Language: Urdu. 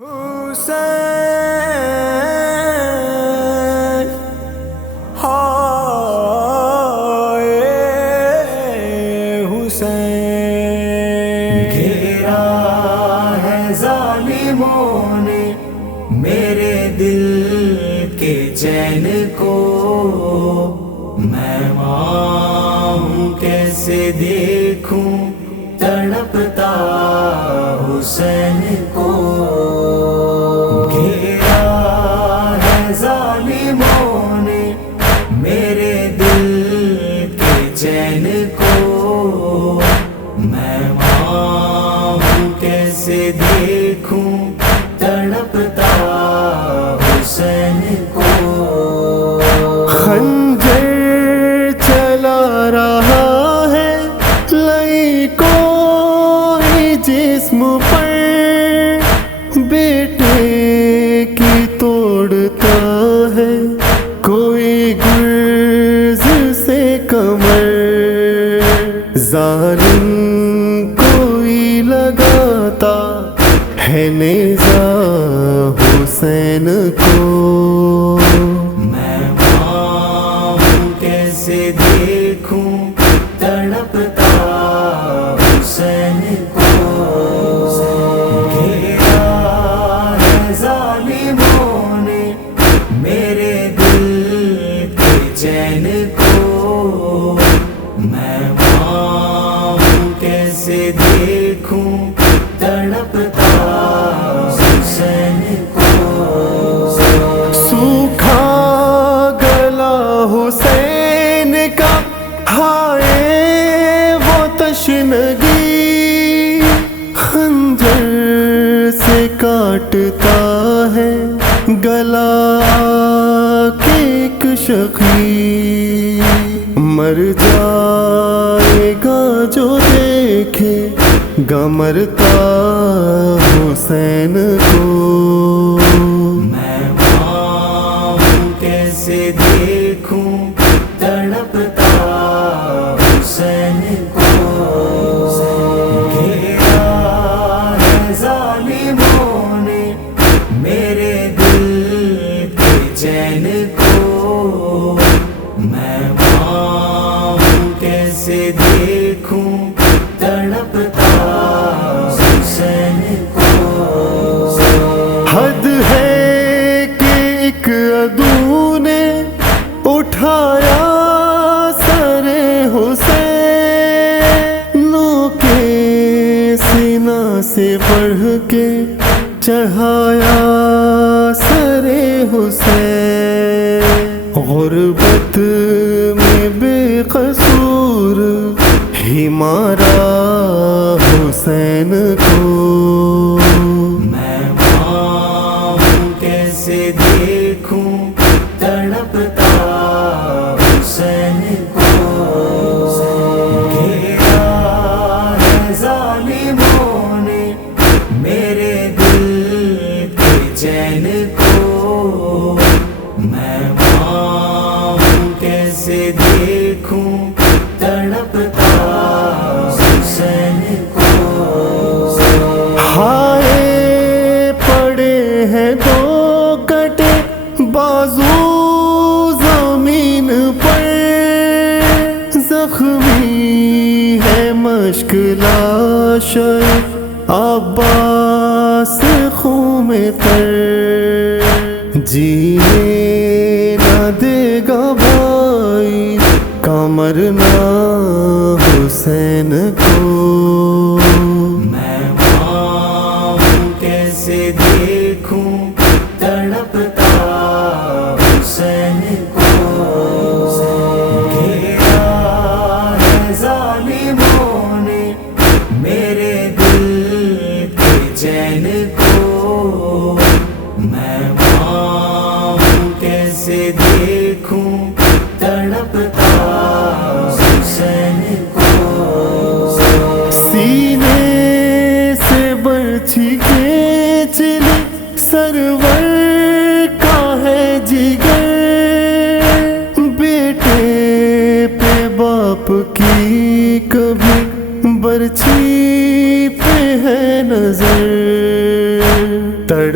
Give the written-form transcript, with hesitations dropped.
حسین ہائے حسین، گھیرا ہے ظالموں نے میرے دل کے چین کو، میں ہوں کیسے دیکھوں تڑپتا حسین کو۔ گھیرا ہے ظالموں نے میرے دل کے چین کو، میں ہوں کیسے دیکھوں تڑپتا حسین کو۔ خنجر چلا رہا ہے لئی کوئی جسم پر، بیٹے کی توڑتا ہے کوئی گرز سے کمر، ظالم کوئی لگاتا ہے نیزہ حسین کو، میں ہوں کیسے دیکھوں تڑپتا حسین کو۔ گھیرا ہے ظالموں نے میرے دل کے چین کو، میں ہوں کیسے دیکھوں تڑپتا حسین کو۔ سوکھا گلا حسین کا ہائے وہ تشنگی، خنجر سے کاٹتا ہے گلا کے ایک شقی، مر جائے گا جو دیکھے گا مرتا حسین کو، میں ہوں کیسے دیکھوں تڑپتا حسین کو۔ گھیرا ہے ظالموں نے میرے دل کے چین کو، میں ہوں کیسے دیکھوں تڑپتا حسین کو۔ حد ہے کہ ایک عدو نے اٹھایا سر حسین، کے سینہ سے بڑھ کے چڑھایا سر حسین، غربت میں بے قصور ہی مارا حسین کو، میں ہوں کیسے دیکھوں تڑپتا حسین کو۔ گھیرا ہے ظالموں نے میرے دل کے چین کو، میں ہوں کیسے دیکھوں تڑپتا حسین کو۔ ہائے پڑے ہیں دو کٹے بازو زمین پر، زخمی ہے مشک لاشر عباس خون میں تر، جینے نہ دے گا بھائی کا مرنا حسین کو، میں ہوں کیسے دیکھوں تڑپتا حسین کو۔ گھیرا ہے ظالموں نے میرے دل کے چین کو، میں ہوں کیسے دیکھوں تڑپتا حسین کو۔ سینے سے برچھی کے چلی سرور کا ہے جگر، بیٹے پہ باپ کی کبھی برچھی پہ ہے نظر، تڑ